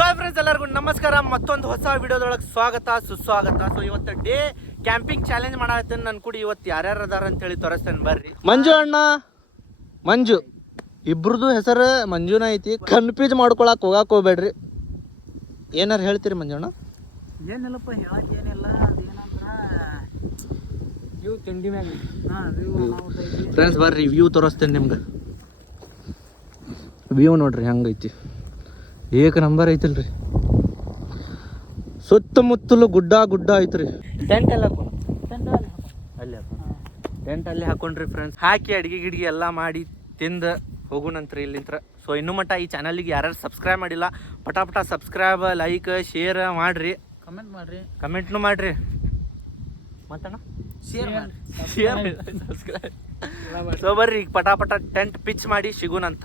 So friends ಎಲ್ಲರಿಗೂ ನಮಸ್ಕಾರ. ಮತ್ತೊಂದು ಹೊಸ ವಿಡಿಯೋದೊಳಗೆ ಸ್ವಾಗತ ಸುಸ್ವಾಗತ. ಸೊ ಇವತ್ತು ಡೇ ಕ್ಯಾಂಪಿಂಗ್ ಚಾಲೆಂಜ್ ಮಾಡತ್ತೇನೆ ನನ್ನ ಕೂಡ ಇವತ್ತು ಯಾರ್ಯಾರು ಅದಾರ ಅಂತ ಹೇಳಿ ತೋರಿಸ್ತೇನೆ ಬರ್ರಿ. ಮಂಜು ಅಣ್ಣ ಮಂಜು. ಇಬ್ರದ್ದು ಹೆಸರು ಮಂಜುನ ಐತಿ. ಕನ್ಫ್ಯೂಸ್ ಮಾಡ್ಕೊಳಕ್ ಹೋಗಕ್ಕೆ ಹೋಗ್ಬೇಡ್ರಿ. ಏನಾರು ಹೇಳ್ತೀರಿ ಮಂಜು ಅಣ್ಣ? ಏನಿಲ್ಲಪ್ಪ ಹೇಳಕ್ಕೆ ಏನಿಲ್ಲ. ಅದೇನಂದ್ರ ವ್ಯೂ ತಿಂಡಿ ಮ್ಯಾಗ ಫ್ರೆಂಡ್ಸ್ ಬರ್ರಿ ವ್ಯೂ ತೋರಿಸ್ತೇನೆ ನಿಮ್ಗೆ. ವ್ಯೂ ನೋಡ್ರಿ ಹಂಗೈತಿ. ಏಕ ನಂಬರ್ ಐತಿಲ್ರಿ. ಸುತ್ತಮುತ್ತಲು ಗುಡ್ಡ ಗುಡ್ಡ ಐತ್ರಿ. ಟೆಂಟ್ ಎಲ್ಲ ಅಲ್ಲಿ ಟೆಂಟ್ ಅಲ್ಲಿ ಹಾಕೊಂಡ್ರಿ ಫ್ರೆಂಡ್ಸ್ ಹಾಕಿ ಅಡಿಗೆ ಗಿಡಿಗೆ ಎಲ್ಲ ಮಾಡಿ ತಿಂದು ಹೋಗುಣಂತ್ರಿ ಇಲ್ಲಿಂತ್ರ. ಸೊ ಇನ್ನೂ ಮಟ್ಟ ಈ ಚಾನಲಿಗೆ ಯಾರ್ಯಾರು ಸಬ್ಸ್ಕ್ರೈಬ್ ಮಾಡಿಲ್ಲ ಪಟಾಪಟ ಪಟ ಸಬ್ಸ್ಕ್ರೈಬ್ ಲೈಕ್ ಶೇರ್ ಮಾಡ್ರಿ. ಕಮೆಂಟ್ ಮಾಡ್ರಿ. ಕಮೆಂಟ್ನು ಮಾಡ್ರಿ. ಮತ್ತಣ್ಣ ಶೇರ್ ಶೇರ್ ಸಬ್ಸ್ಕ್ರೈಬ್ ಸೊ ಬರ್ರಿ ಈಗ ಪಟಾಪಟ ಪಟ ಟೆಂಟ್ ಪಿಚ್ ಮಾಡಿ ಸಿಗುನಂತ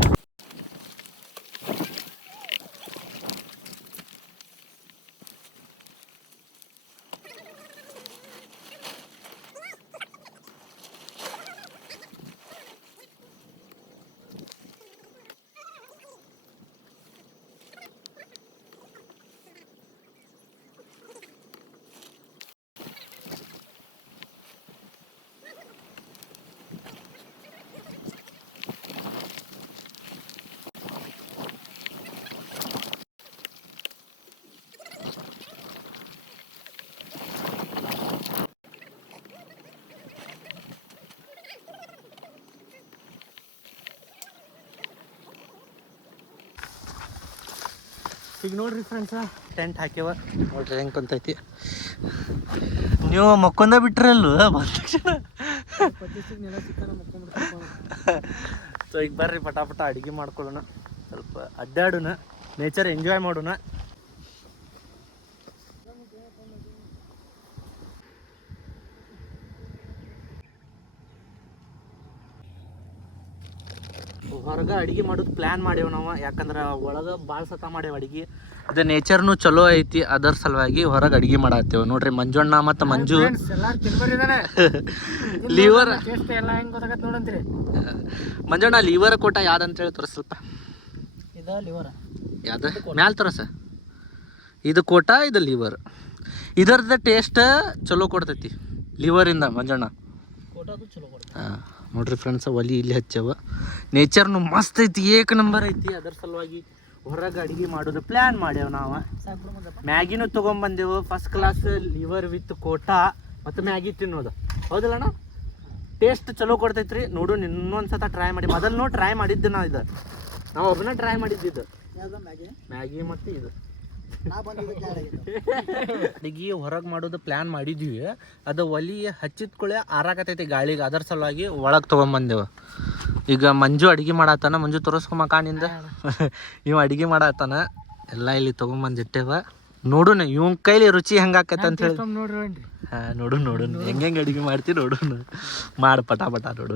ಈಗ ನೋಡ್ರಿ ಫ್ರೆಂಡ್ಸ ಟೆಂಟ್ ಹಾಕ್ಯವ. ನೋಡ್ರಿ ಹೆಂಗೆ ಕುಂತೈತಿ. ನೀವು ಮಕ್ಕೊಂದ ಬಿಟ್ರಲ್ವ ಬಂದ ತಕ್ಷಣ. ಸೊ ಈಗ ಬರ್ರಿ ಪಟಾಪಟ ಅಡಿಗೆ ಅಡುಗೆ ಮಾಡ್ಕೊಳ್ಳೋಣ. ಸ್ವಲ್ಪ ಅಡ್ಡಾಡೋಣ. ನೇಚರ್ ಎಂಜಾಯ್ ಮಾಡೋಣ. ಹೊರಗೆ ಅಡಿಗೆ ಮಾಡೋದು ಪ್ಲ್ಯಾನ್ ಮಾಡೇವು ನಾವು. ಯಾಕಂದ್ರೆ ಒಳಗೆ ಭಾಳ ಸತ ಮಾಡೇವು ಅಡಿಗೆ. ಇದು ನೇಚರ್ನು ಚಲೋ ಐತಿ ಅದರ ಸಲುವಾಗಿ ಹೊರಗೆ ಅಡಿಗೆ ಮಾಡತ್ತೇವೆ. ನೋಡ್ರಿ ಮಂಜುಣ್ಣ ಮತ್ತು ಮಂಜು. ಲೀವರ್ ಮಂಜುಣ್ಣ ಲಿವರ್ ಟೇಸ್ಟ್ ಎಲ್ಲ ಹೆಂಗ್ ಗೊತ್ತಾಗತ್ತೆ ನೋಡಂತ್ರಿ. ಮಂಜಣ್ಣ ಲಿವರ್ ಕೋಟ ಯಾವ್ದಂತ ಹೇಳಿ ತೋರಿಸ್ ಸ್ವಲ್ಪ. ಇದ ಲಿವರ ಯಾವ್ದು? ಮ್ಯಾಲ ತೋರಸ. ಇದು ಕೋಟ ಇದು ಲಿವರ್ ಇದರದ ಟೇಸ್ಟ್ ಚಲೋ ಕೊಡ್ತೈತಿ ಲಿವರಿಂದ ಮಂಜಣ್ಣ. ಚಲೋ ಹಾಂ. ನೋಡ್ರಿ ಫ್ರೆಂಡ್ಸ್ ಒಲಿ ಇಲ್ಲಿ ಹಚ್ಚವ. ನೇಚರ್ನು ಮಸ್ತ್ ಐತಿ ಏಕ ನಂಬರ್ ಐತಿ. ಅದರ ಸಲುವಾಗಿ ಹೊರಗೆ ಅಡಿಗೆ ಮಾಡೋದು ಪ್ಲ್ಯಾನ್ ಮಾಡ್ಯಾವ ನಾವು. ಮ್ಯಾಗಿನೂ ತೊಗೊಂಬಂದೆವು ಫಸ್ಟ್ ಕ್ಲಾಸ್ ಲಿವರ್ ವಿತ್ ಕೋಟಾ. ಮತ್ತು ಮ್ಯಾಗಿ ತಿನ್ನೋದು. ಹೌದಲ್ಲಣ್ಣ? ಟೇಸ್ಟ್ ಚಲೋ ಕೊಡ್ತೈತ್ರಿ. ನೋಡು ಇನ್ನೊಂದು ಸತ ಟ್ರೈ ಮಾಡಿ. ಮೊದಲು ಟ್ರೈ ಮಾಡಿದ್ದೆ ನಾವು ಇದು. ನಾವು ಒಬ್ಬನ ಟ್ರೈ ಮಾಡಿದ್ದಿದ್ದು ಮ್ಯಾಗಿ ಮ್ಯಾಗಿ ಮತ್ತು ಇದು. ಅಡಿಗೆ ಹೊರಗೆ ಮಾಡೋದು ಪ್ಲ್ಯಾನ್ ಮಾಡಿದ್ವಿ. ಅದು ಒಲಿ ಹಚ್ಚಿದ ಕೂಳೆ ಆರಾಕತೈತಿ ಗಾಳಿಗೆ. ಅದರ ಸಲುವಾಗಿ ಒಳಗೆ ತೊಗೊಂಬಂದೇವು. ಈಗ ಮಂಜು ಅಡಿಗೆ ಮಾಡತ್ತಾನ ಮಂಜು ತೋರಿಸ್ಕೊಂಬ ಕಾಣಿಂದ ಇವ ಅಡಿಗೆ ಮಾಡತ್ತಾನ ಎಲ್ಲ ಇಲ್ಲಿ ತೊಗೊಂಬಂದಿಟ್ಟೇವ. ನೋಡುನ ಇವನ್ ಕೈಲಿ ರುಚಿ ಹೆಂಗಾಕೈತೆ ಅಂತ ಹೇಳಿ. ಹಾಂ ನೋಡು ನೋಡು ಹೆಂಗೆ ಹೆಂಗೆ ಅಡಿಗೆ ಮಾಡ್ತಿ ನೋಡು ಮಾಡಿ ಪಟ ಪಟ ನೋಡು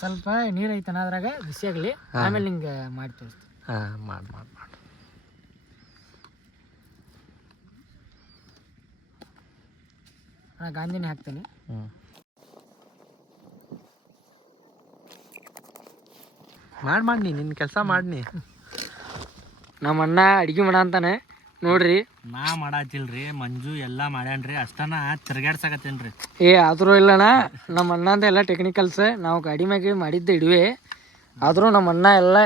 ಸ್ವಲ್ಪ ನೀರ್ ಐತನ ಅದ್ರಾಗ ಬಿಸಿ ಆಗ್ಲಿ. ಆಮೇಲೆ ಹಿಂಗೆ ಮಾಡಿ ತೋರಿಸ್ತೀನಿ. ಹಾಂ ಮಾಡ್ ಮಾಡಿ ಮಾಡಿ. ನಾ ಗಾಂಧಿನೇ ಹಾಕ್ತೇನೆ. ಮಾಡಿ ಮಾಡಿ ನಿನ್ನ ಕೆಲಸ ಮಾಡಿ ನಮ್ಮ ಅಣ್ಣ ಅಡಿಗೆ ಮಾಡ ಅಂತಾನೆ. ನೋಡ್ರಿ. ನಾ ಮಾಡಾತಿಲ್ರಿ ಮಂಜು ಎಲ್ಲ ಮಾಡ್ಯಾನ್ರಿ ಅಷ್ಟನ ತಿರ್ಗಾಡ್ಸಕತ್ತೇನ್ರಿ ಏ ಆದ್ರೂ ಇಲ್ಲಣ್ಣ. ನಮ್ಮ ಅಣ್ಣ ಅಂತ ಎಲ್ಲ ಟೆಕ್ನಿಕಲ್ಸ್ ನಾವು ಗಾಡಿ ಮ್ಯಾಗೆ ಮಾಡಿದ್ದ ಇಡುವೆ. ಆದರೂ ನಮ್ಮ ಅಣ್ಣ ಎಲ್ಲ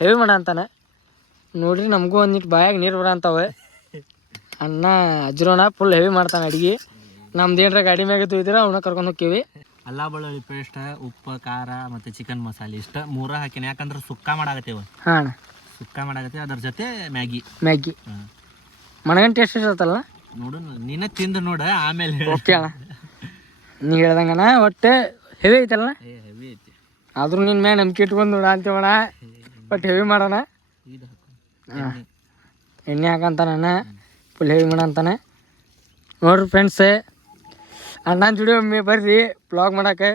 ಹೆವಿ ಮಾಡ ಅಂತಾನೆ. ನೋಡ್ರಿ ನಮಗೂ ಒಂದಿಟ್ಟು ಬಾಯಾಗ ನೀರು ಬರ ಅಂತಾವೆ ಅಣ್ಣ ಅಜ್ರೋಣ ಫುಲ್ ಹೆವಿ ಮಾಡ್ತಾನೆ ಅಡಿಗೆ. ನಮ್ದು ಏನ್ರ ಗಾಡಿ ಮ್ಯಾಗ ತುಯ್ದಿರ ಅವನ್ನ ಕರ್ಕೊಂಡು ಹೋಗ್ತೀವಿ. ಅಲ್ಲ ಬೆಳ್ಳುಳ್ಳಿ ಪೇಸ್ಟ್ ಉಪ್ಪು ಖಾರ ಮತ್ತು ಚಿಕನ್ ಮಸಾಲೆ. ಇಷ್ಟ ಮೂರ ಹಾಕಿನ ಯಾಕಂದ್ರೆ ಸುಕ್ಕ ಮಾಡಾಕತ್ತೇವ ಹಾಂ ಅಣ್ಣ. ಸುಕ್ಕ ಮಾಡಾಗತ್ತೆ ಅದ್ರ ಜೊತೆ ಮ್ಯಾಗಿ. ಮ್ಯಾಗಿ. ಮಣಗನ್ ಟೇಸ್ಟ್ ಇರ್ತಲ್ಲ ನೋಡು ನೀನ ತಿಂದು ನೋಡ ಆಮೇಲೆ. ಓಕೆ ಅಣ್ಣ. ನೀ ಹೇಳ್ದಂಗಣ್ಣ ಒಟ್ಟು ಹೆವಿ ಐತಲ್ಲ? ಹೆವಿ ಐತಿ. ಆದ್ರೂ ನಿನ್ನ ಮ್ಯಾಗ ನಂಬಿಕೆ ಇಟ್ಕೊಂಡು ನೋಡ ಅಂತೀವಣ ಬಟ್ ಹೆವಿ ಮಾಡೋಣ. ಎಣ್ಣೆ ಹಾಕಂತಾನ ಫುಲ್ ಹೆವಿ ಮಾಡಂತಾನೆ ನೋಡ್ರಿ ಫ್ರೆಂಡ್ಸ್ ಅಣ್ಣನ ಜುಡಿ ಒಮ್ಮೆ ಬರ್ರಿ ಬ್ಲಾಗ್ ಮಾಡಕ್ಕೆ.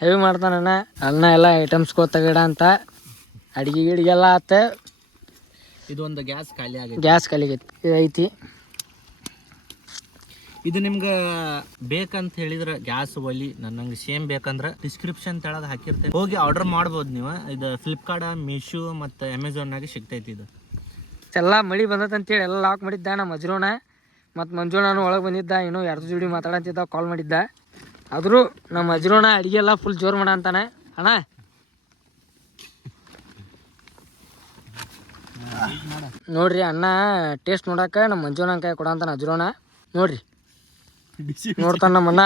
ಹೆವಿ ಮಾಡ್ತಾನಣ್ಣ ಅಣ್ಣ. ಎಲ್ಲ ಐಟಮ್ಸ್ ತಗಡ ಅಂತ. ಅಡಿಗೆ ಗಿಡಿಗೆಲ್ಲ ಆತ. ಇದೊಂದು ಗ್ಯಾಸ್ ಖಾಲಿ ಆಗಿದೆ ಗ್ಯಾಸ್ ಖಾಲಿ ಐತಿ. ಇದು ನಿಮ್ಗೆ ಬೇಕಂತ ಹೇಳಿದ್ರೆ ಗ್ಯಾಸ್ ಒಲಿ ನನ್ನಂಗೆ ಸೇಮ್ ಬೇಕಂದ್ರೆ ಡಿಸ್ಕ್ರಿಪ್ಷನ್ ತೆಳಗೆ ಹಾಕಿರ್ತೇನೆ. ಹೋಗಿ ಆರ್ಡರ್ ಮಾಡ್ಬೋದು ನೀವು. ಇದು ಫ್ಲಿಪ್ಕಾರ್ಟ್ ಮೀಶೋ ಮತ್ತು ಅಮೆಝಾನ್ನಾಗೆ ಸಿಗ್ತೈತಿ ಇದು. ಎಲ್ಲ ಮಳಿ ಬಂದತ್ ಅಂತೇಳಿ ಎಲ್ಲ ಲಾಕ್ ಮಾಡಿದ್ದೆ ನಮ್ಮ ಮಜ್ರೋಣ ಮತ್ತು ಮಂಜುಣ್ಣನು ಒಳಗೆ ಬಂದಿದ್ದ ಇನ್ನೂ ಎರಡು ಜೋಡಿ ಮಾತಾಡಂತಿದ್ದ ಕಾಲ್ ಮಾಡಿದ್ದ. ಆದರೂ ನಮ್ಮ ಮಜ್ರೋಣ ಅಡಿಗೆ ಎಲ್ಲ ಫುಲ್ ಜೋರು ಮಾಡ ಅಂತಾನೆ. ಅಣ್ಣ? ನೋಡ್ರಿ ಅಣ್ಣ ಟೇಸ್ಟ್ ನೋಡಾಕ ನಮ್ಮ ಮಂಜುನ ಕೈ ಕೊಡ ಅಂತಾನೆ ಅಜ್ರೋಣ ನೋಡ್ರಿ. ನೋಡ್ತಾನ ನಮ್ಮ ಅಣ್ಣ.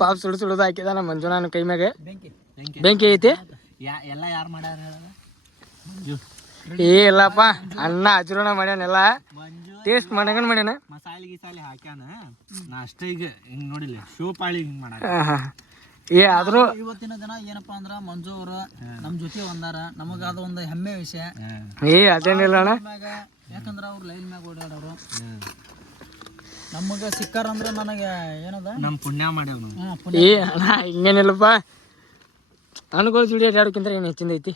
ಪಾಪ್ ಸುಡು ಸುಡುದು ಹಾಕಿದ ನಮ್ಮ ಮಂಜುನನ ಕೈ ಮ್ಯಾಗ. ಬೆಂಕಿ. ಐತಿ? ಎಲ್ಲ ಯಾರು ಮಾಡ್ಯಾರ ಏ ಇಲ್ಲಪ್ಪ. ಅಣ್ಣ ಅಜ್ರೋಣ ಮಾಡ್ಯಾನೆಲ್ಲ ಟೇಸ್ಟ್ ಮಾಡಂಗನ್ ಮಾಡ್ಯಾನ? ಮಸಾಲೆ ಗಿಸಾಲೆ ಹಾಕ್ಯಾನ. ನಾ ಅಷ್ಟೇ ಈಗ ಹಿಂಗ್ ನೋಡಿಲ್ಲ ಶೋ ಪಾಳಿ ಹಿಂಗೆ ಮಾಡ ಏ ಆದ್ರೂ ಇವತ್ತಿನ ದಿನ ಏನಪ್ಪಾ ಅಂದ್ರ ಮಂಜು ಅವರು ನಮ್ ಜೊತೆ ಒಂದಾರ. ನಮಗ ಅದ ಒಂದು ಹೆಮ್ಮೆ ವಿಷಯ. ಏ ಅದೇನಿಲ್ಲ ಅಣ್ಣ. ಯಾಕಂದ್ರ ಅವ್ರು ಲೈನ್ ಮ್ಯಾಗ ಓಡಾಡೋರು. ನಮಗ ಸಿಕ್ಕಾರ ಅಂದ್ರ ನನಗೆ ಏನದ? ನಮ್ಮ ಪುಣ್ಯ ಮಾಡ್ಯಾವ ಏ ಅಣ್ಣ ಹಿಂಗೇನಿಲ್ಲಪ್ಪ. ಅನುಕೂಲ ಜೋಡಿ ಅಡ್ಯಾಡಕ್ಕಿಂತ ಏನು ಹೆಚ್ಚಿಂದ ಐತಿ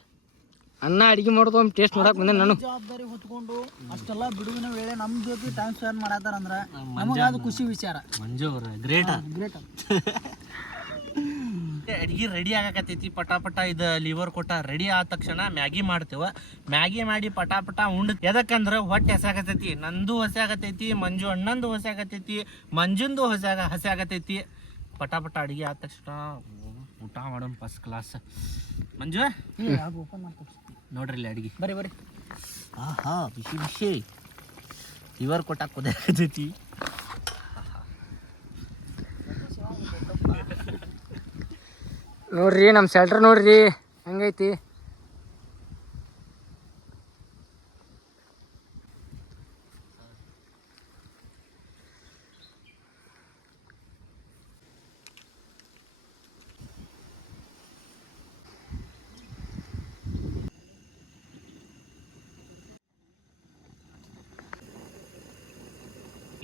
ಅಣ್ಣ ಅಡಿಗೆ ಮಾಡೋದು ಒಂದು ಟೇಸ್ಟ್ ನೋಡಕ್ ಬಂದೆ ನಾನು. ಜವಾಬ್ದಾರಿ ಹೊತ್ಕೊಂಡು ಅಷ್ಟೆಲ್ಲ ಬಿಡುವಿನ ವೇಳೆ ನಮ್ ಜೊತೆ ಟೈಮ್ ಸ್ಪೆಂಡ್ ಮಾಡತ್ತಾರ ಅಂದ್ರ ನಮಗೆ ಅದು ಖುಷಿ ವಿಚಾರ. ಮಂಜು ಅವ್ರ ಗ್ರೇಟ್ ಗ್ರೇಟ್ ಅಡಿಗೆ ರೆಡಿ ಆಗಕತ್ತೈತಿ ಪಟಾಪಟ ಪಟ ಇದು ಲಿವರ್ ಕೊಟ್ಟ ರೆಡಿ ಆದ ತಕ್ಷಣ ಮ್ಯಾಗಿ ಮಾಡ್ತೇವ. ಮ್ಯಾಗಿ ಮಾಡಿ ಪಟಾಪಟ ಪಟ ಉಂಡ್ ಎದಕ್ಕಂದ್ರ ಹೊಟ್ಟೆ ಹಸಾಗತೈತಿ ನಂದು ಹಸಿ ಆಗತೈತಿ ಮಂಜು ಅಣ್ಣಂದು ಹಸಿ ಆಗತೈತಿ ಮಂಜುಂದು ಹಸಿ ಆಗ ಹಸಿ ಆಗತೈತಿ. ಪಟ ಪಟ ಅಡಿಗೆ ಆದ ತಕ್ಷಣ ಊಟ ಮಾಡೋಣ ಫಸ್ಟ್ ಕ್ಲಾಸ್ ಮಂಜು ಓಪನ್ ಮಾಡ್ಕೊಡ್ಸಿ ನೋಡ್ರಿ ಇಲ್ಲಿ ಅಡಿಗೆ. ಬರೀ ಬರೀ ಆಹಾ ಬಿಸಿ ಬಿಸಿ. ಇವರ್ ಕೊಟ್ಟಾಕ ಕುದೈತಿ ನೋಡ್ರಿ ನಮ್ಮ ಶೆಲ್ಟರ್ ನೋಡ್ರಿ. ಹೆಂಗೈತಿ?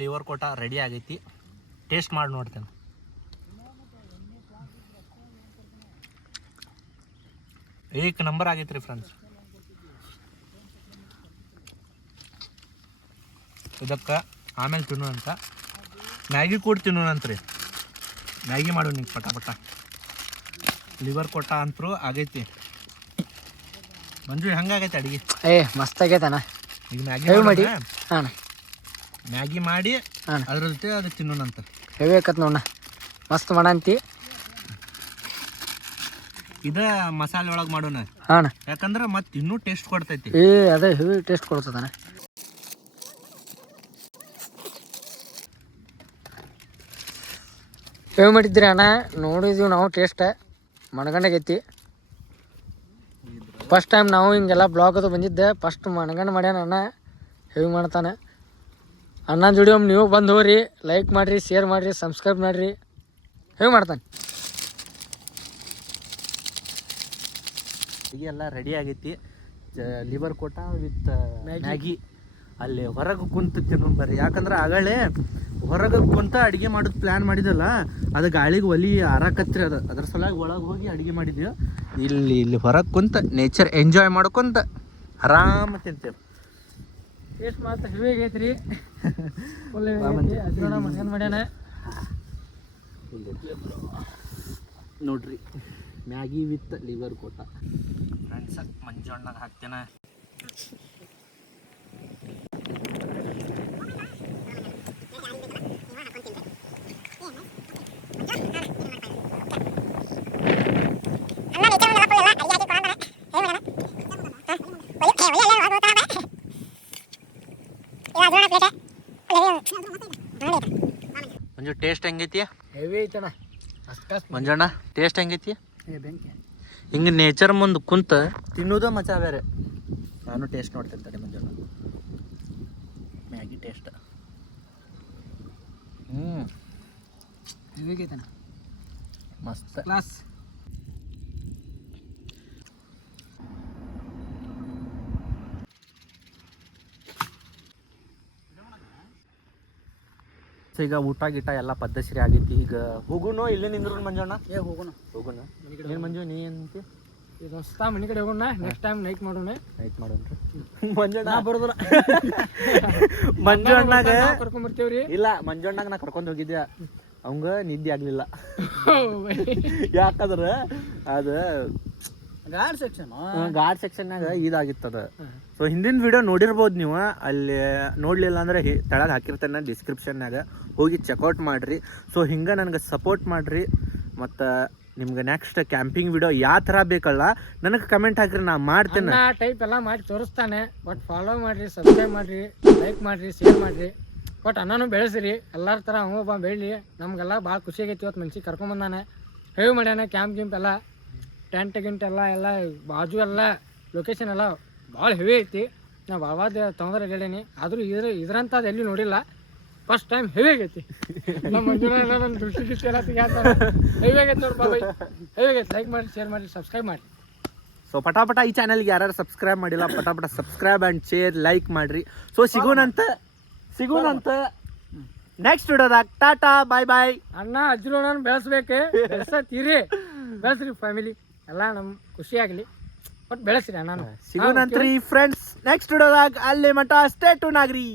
ಲಿವರ್ ಕೋಟ ರೆಡಿ ಆಗೈತಿ. ಟೇಸ್ಟ್ ಮಾಡಿ ನೋಡ್ತೇನೆ. ಏಕ್ ನಂಬರ್ ಆಗೈತ್ರಿ ಫ್ರೆಂಡ್ಸ್ ಇದಕ್ಕೆ ಆಮೇಲೆ ತಿನ್ನು ಅಂತ. ಮ್ಯಾಗಿ ಕೂಡ ತಿನ್ನೋಣಂತ್ರಿ ಮ್ಯಾಗಿ ಮಾಡು ನಿಂಗೆ ಪಟ ಪಟ. ಲಿವರ್ ಕೊಟ್ಟ ಅಂತರೂ ಆಗೈತಿ. ಮಂಜು ಹೆಂಗಾಗೈತೆ ಅಡಿಗೆ? ಏ ಮಸ್ತ್ ಆಗೈತಣ್ಣ ಈಗ ಮ್ಯಾಗಿ ಮಾಡಿ? ಹಾಂ ಮ್ಯಾಗಿ ಮಾಡಿ ಅದ್ರ ಜೊತೆ ಅದು ತಿನ್ನೋಣಂತ ಹೆವಿ ಆಕತ್ ನೋಡ ಮಸ್ತ್ ಮಾಡಂತಿ. ಇದ ಮಸಾಲೆ ಒಳಗೆ ಮಾಡೋಣ. ಹಾಂ ಯಾಕಂದ್ರೆ ಮತ್ತೆ ಇನ್ನೂ ಟೇಸ್ಟ್ ಕೊಡ್ತೈತಿ. ಏ ಅದೇ ಹೆವಿ ಟೇಸ್ಟ್ ಕೊಡ್ತದಣ್ಣ. ಹೇಳಿ ಮಾಡಿದ್ರಿ ಅಣ್ಣ. ನೋಡಿದೀವಿ ನಾವು ಟೇಸ್ಟ್ ಮಣಗಂಡಾಗೈತಿ ಫಸ್ಟ್ ಟೈಮ್ ನಾವು ಹಿಂಗೆಲ್ಲ ಬ್ಲಾಗ್ ಅದು ಬಂದಿದ್ದೆ. ಫಸ್ಟ್ ಮಣಗಂಡ ಮಾಡ್ಯಾನ ಅಣ್ಣ. ಹೆವಿ ಮಾಡ್ತಾನೆ. ಅಣ್ಣ ಜೋಡಿ ಒಮ್ಮೆ ನೀವು ಬಂದು ಹೋಗ್ರಿ ಲೈಕ್ ಮಾಡಿರಿ ಶೇರ್ ಮಾಡಿರಿ ಸಬ್ಸ್ಕ್ರೈಬ್ ಮಾಡಿರಿ. ಹೇಗೆ ಮಾಡ್ತಾನೆ? ಅಡುಗೆ ಎಲ್ಲ ರೆಡಿ ಆಗೈತಿ. ಲಿವರ್ ಕೋಟ ವಿತ್ ಮ್ಯಾಗಿ ಅಲ್ಲಿ ಹೊರಗೆ ಕುಂತು ತಿನ್ನೋಣ ಬರ್ರಿ. ಯಾಕಂದ್ರೆ ಆಗಳೇ ಹೊರಗೆ ಕುಂತ ಅಡಿಗೆ ಮಾಡೋದು ಪ್ಲ್ಯಾನ್ ಮಾಡಿದಲ್ಲ ಅದು ಗಾಳಿಗೆ ಒಲಿ ಆರಾಕತ್ರಿ ಅದು. ಅದ್ರ ಸಲುವಾಗಿ ಒಳಗೆ ಹೋಗಿ ಅಡಿಗೆ ಮಾಡಿದ್ವಿ. ಇಲ್ಲಿ ಇಲ್ಲಿ ಹೊರಗೆ ಕುಂತ ನೇಚರ್ ಎಂಜಾಯ್ ಮಾಡ್ಕೊಂತ ಆರಾಮ ತಿಂತೇವೆ. ಟೇಸ್ಟ್ ಮಾತ್ರ ಹೆವಿ ಆಗೈತ್ರಿ ಫುಲ್ ಮಣಗಂಡ ಮಾಡ್ಯಾನ ನೋಡ್ರಿ ಮ್ಯಾಗಿ ವಿತ್ ಲಿವರ್ ಕೋಟ ಫ್ರೆಂಡ್ಸ್ ಮಂಜಣ್ಣಗೆ ಹಾಕ್ತೇನೆ ಮಂಜು ಟೇಸ್ಟ್ ಹೆಂಗೈತಿ ಹೆವಿ ಐತಣ್ಣ. ಅಷ್ಟು ಮಂಜಣ್ಣ ಟೇಸ್ಟ್ ಹೆಂಗೈತಿ ಹಿಂಗೆ ನೇಚರ್ ಮುಂದೆ ಕುಂತ ತಿನ್ನೋದ ಮಜಾ ಬೇರೆ. ನಾನು ಟೇಸ್ಟ್ ನೋಡ್ತಿರ್ತಾರೆ ಮಂಜಣ್ಣ. ಮ್ಯಾಗಿ ಟೇಸ್ಟ್ ಹ್ಞೂ ಮಸ್ತ್. ಕ್ಲಾಸ್ ಸೊ ಈಗ ಊಟ ಗೀಟ ಎಲ್ಲ ಪದ್ಧತಿ ಆಗೈತಿ. ಈಗ ಹೋಗುನು ಇಲ್ಲೇ ನಿಂದ್ರು ಮಂಜಣ್ಣ? ಏ ಹೋಗೋಣ ಹೋಗುಣ ಏನು ಮಂಜು ನೀ ಏನಂತಿ? ಈಗ ಸತ ಮನೆ ಕಡೆ ಹೋಗೋಣ ನೆಕ್ಸ್ಟ್ ಟೈಮ್ ನೈಟ್ ಮಾಡೋಣ. ನೈಟ್ ಮಾಡೋಣ್ರಿ. ಮಂಜಣ್ಣ? ಬರೋದಿಲ್ಲ. ಮಂಜಣ್ಣಾಗ ಕರ್ಕೊಂಬರ್ತೀವ್ರಿ ಇಲ್ಲ ಮಂಜಣ್ಣಾಗ ನಾ ಕರ್ಕೊಂಡ್ ಹೋಗಿದ್ದೆ. ಅವಂಗ ನಿದ್ದೆ ಆಗ್ಲಿಲ್ಲ. ಯಾಕಂದ್ರ ಅದ ಗಾಡ್ ಸೆಕ್ಷನ್ ಗಾಡ್ ಸೆಕ್ಷನ್ನಾಗ ಇದಾಗಿತ್ತದ. ಸೊ ಹಿಂದಿನ ವಿಡಿಯೋ ನೋಡಿರ್ಬೋದು ನೀವು. ಅಲ್ಲಿ ನೋಡ್ಲಿಲ್ಲ ಅಂದ್ರೆ ಹಿ- ಹಾಕಿರ್ತೇನೆ ಡಿಸ್ಕ್ರಿಪ್ಷನ್ನಾಗ ಹೋಗಿ ಚೆಕ್ಔಟ್ ಮಾಡ್ರಿ. ಸೊ ಹಿಂಗೆ ನನಗೆ ಸಪೋರ್ಟ್ ಮಾಡ್ರಿ. ಮತ್ತು ನಿಮ್ಗೆ ನೆಕ್ಸ್ಟ್ ಕ್ಯಾಂಪಿಂಗ್ ವಿಡಿಯೋ ಯಾವ ಥರ ಬೇಕಲ್ಲ ನನಗೆ ಕಮೆಂಟ್ ಹಾಕ್ರಿ ನಾ ಮಾಡ್ತೇನೆ. ಆ ಟೈಪ್ ಎಲ್ಲ ಮಾಡಿ ತೋರಿಸ್ತಾನೆ. ಬಟ್ ಫಾಲೋ ಮಾಡ್ರಿ ಸಬ್ಸ್ಕ್ರೈಬ್ ಮಾಡ್ರಿ ಲೈಕ್ ಮಾಡ್ರಿ ಶೇರ್ ಮಾಡ್ರಿ. ಬಟ್ ಅಣ್ಣನೂ ಬೆಳೆಸಿರಿ. ಎಲ್ಲರ ಥರ ಅವ ಬಾ ಬೆಳೀಲಿ. ನಮ್ಗೆಲ್ಲ ಭಾಳ ಖುಷಿ ಆಗೈತಿ ಇವತ್ತು ಮನ್ಸಿಗೆ ಕರ್ಕೊಂಬಂದಾನೆ ಹೇಳಿ ಮಾಡ್ಯಾನೆ ಕ್ಯಾಂಪ್ ಗಿಂಪ್ ಎಲ್ಲ. ಟೆಂಟ್ ಗಿಂಟ್ ಎಲ್ಲ ಎಲ್ಲ ಬಾಜು ಎಲ್ಲ ಲೊಕೇಶನ್ ಎಲ್ಲ ಭಾಳ ಹೆವಿ ಐತಿ. ನಾ ಭಾಳ ತೊಂದರೆ ಹೇಳೀನಿ. ಆದರೂ ಇದ್ರ ಇದ್ರಂಥದ್ದು ಎಲ್ಲಿ ನೋಡಿಲ್ಲ. ಫಸ್ಟ್ ಟೈಮ್ ಹೆವಿ ಆಗೈತಿ. ನಮ್ಮ ಮಂಜುನಾಥ ದೃಷ್ಟಿ ಗಿಷ್ಟಿ ಎಲ್ಲ ಹೆವಿ ಆಗೈತಿ ನೋಡಿ ಬಾಬಾಯ್ ಹೆವಿ ಆಗೈತಿ. ಲೈಕ್ ಮಾಡಿ ಶೇರ್ ಮಾಡಿ ಸಬ್ಸ್ಕ್ರೈಬ್ ಮಾಡಿ. ಸೊ ಪಟಾಪಟ ಈ ಚಾನಲ್ಗೆ ಯಾರು ಸಬ್ಸ್ಕ್ರೈಬ್ ಮಾಡಿಲ್ಲ ಪಟಾಪಟ ಸಬ್ಸ್ಕ್ರೈಬ್ ಆ್ಯಂಡ್ ಶೇರ್ ಲೈಕ್ ಮಾಡಿರಿ. ಸೊ ಸಿಗೋಣಂತ ಸಿಗೋಣಂತ ನೆಕ್ಸ್ಟ್ ವಿಡಿಯೋದಾಗ. ಟಾಟಾ ಬಾಯ್ ಬಾಯ್ ಅಣ್ಣ ಅಜ್ರೋಣ ಬೆಳೆಸ್ಬೇಕು? ಬೆಳೆಸ್ತೀರಿ. ಬೆಳೆಸ್ರಿ ಫ್ಯಾಮಿಲಿ ಎಲ್ಲ ನಮ್ ಖುಷಿ ಆಗ್ಲಿ. ಬಟ್ ಬೆಳೆಸಿರಿ ನಾನು ಸಿಗೋಣಂತ್ರಿ ಫ್ರೆಂಡ್ಸ್ ನೆಕ್ಸ್ಟ್ ವಿಡಿಯೋದಾಗ ಅಲ್ಲಿ ಮಠ ಸ್ಟೇ ಟು ನಾಗ್ರಿ